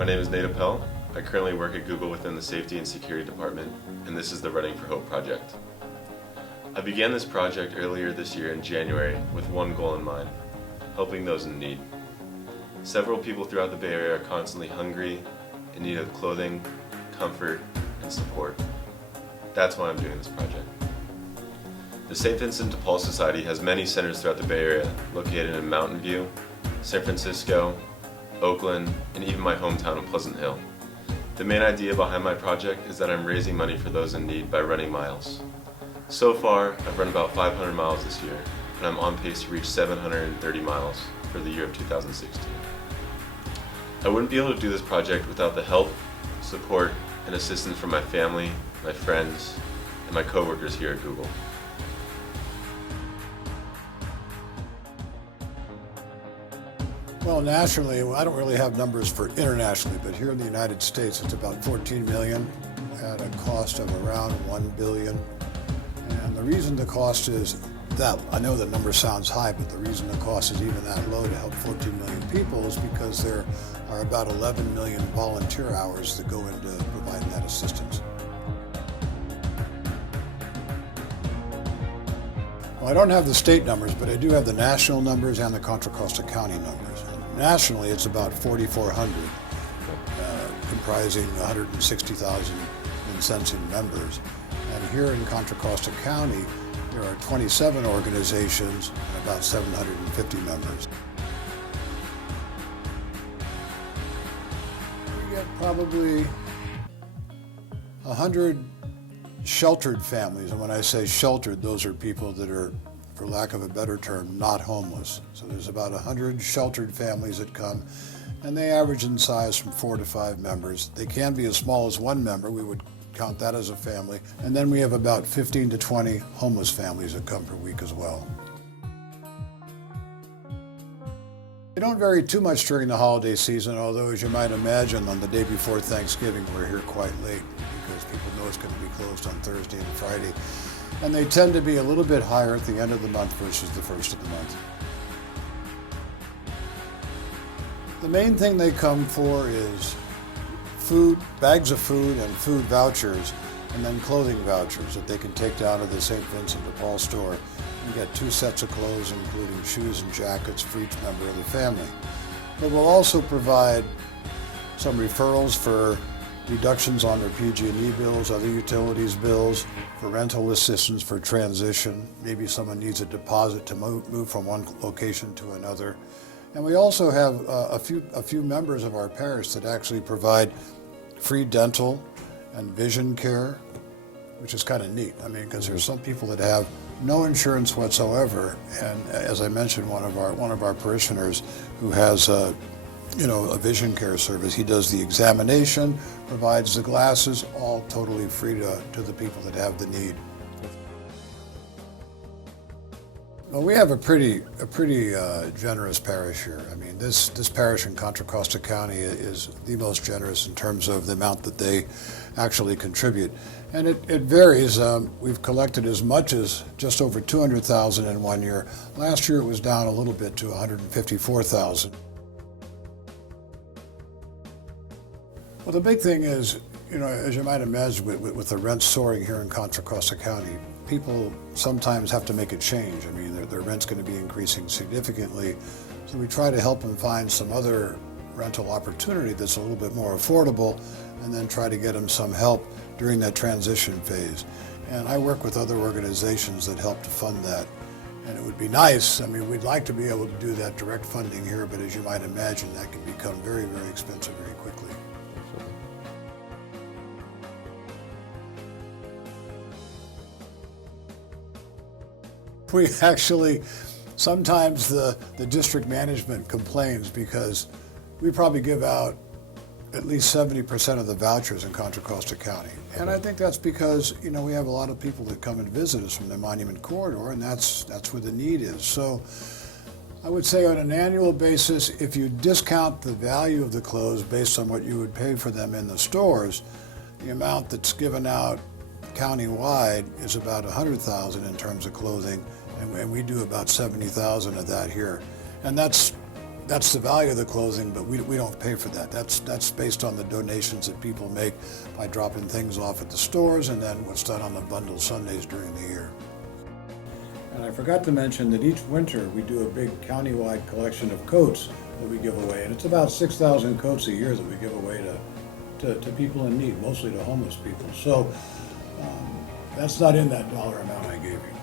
My name is Nate Appel. I currently work at Google within the Safety and Security Department, and this is the Running for Hope project. I began this project earlier this year in January with one goal in mind: helping those in need. Several people throughout the Bay Area are constantly hungry, in need of clothing, comfort, and support. That's why I'm doing this project. The St. Vincent de Paul Society has many centers throughout the Bay Area, located in Mountain View, San Francisco, Oakland, and even my hometown of Pleasant Hill. The main idea behind my project is that I'm raising money for those in need by running miles. So far, I've run about 500 miles this year, and I'm on pace to reach 730 miles for the year of 2016. I wouldn't be able to do this project without the help, support, and assistance from my family, my friends, and my coworkers here at Google. Well, nationally, I don't really have numbers for internationally, but here in the United States, it's about 14 million at a cost of around 1 billion. And the reason the cost is that, I know the number sounds high, but the reason the cost is even that low to help 14 million people is because there are about 11 million volunteer hours that go into providing that assistance. Well, I don't have the state numbers, but I do have the national numbers and the Contra Costa County numbers. Nationally, it's about 4,400, comprising 160,000 Vincentian members. And here in Contra Costa County, there are 27 organizations and about 750 members. We get probably 100 sheltered families, and when I say sheltered, those are people that are, for lack of a better term, not homeless. So there's about 100 sheltered families that come, and they average in size from 4 to 5 members. They can be as small as 1 member. We would count that as a family. And then we have about 15 to 20 homeless families that come per week as well. They don't vary too much during the holiday season, although as you might imagine, on the day before Thanksgiving, we're here quite late because people know it's going to be closed on Thursday and Friday. And they tend to be a little bit higher at the end of the month versus the first of the month. The main thing they come for is food, bags of food and food vouchers, and then clothing vouchers that they can take down to the St. Vincent de Paul store and get 2 sets of clothes, including shoes and jackets for each member of the family. But we'll also provide some referrals for reductions on their PG&E bills, other utilities bills, for rental assistance for transition. Maybe someone needs a deposit to move from one location to another. And we also have a few members of our parish that actually provide free dental and vision care, which is kind of neat. I mean, because there's some people that have no insurance whatsoever, and as I mentioned, one of our parishioners who has a vision care service. He does the examination, provides the glasses, all totally free to the people that have the need. Well, we have a pretty generous parish here. I mean, this parish in Contra Costa County is the most generous in terms of the amount that they actually contribute. And it varies. We've collected as much as just over 200,000 in one year. Last year it was down a little bit to 154,000. Well, the big thing is, as you might imagine, with the rent soaring here in Contra Costa County, people sometimes have to make a change. I mean, their rent's going to be increasing significantly, so we try to help them find some other rental opportunity that's a little bit more affordable, and then try to get them some help during that transition phase. And I work with other organizations that help to fund that. And it would be nice, I mean, we'd like to be able to do that direct funding here, but as you might imagine, that can become very, very expensive very quickly. We actually, sometimes the district management complains because we probably give out at least 70% of the vouchers in Contra Costa County. And I think that's because, we have a lot of people that come and visit us from the Monument Corridor, and that's where the need is. So I would say on an annual basis, if you discount the value of the clothes based on what you would pay for them in the stores, the amount that's given out countywide is about 100,000 in terms of clothing, and we do about 70,000 of that here. And that's That's the value of the clothing, but we don't pay for that. That's based on the donations that people make by dropping things off at the stores and then what's done on the bundle Sundays during the year. And I forgot to mention that each winter we do a big countywide collection of coats that we give away, and it's about 6,000 coats a year that we give away to people in need, mostly to homeless people. So that's not in that dollar amount I gave you.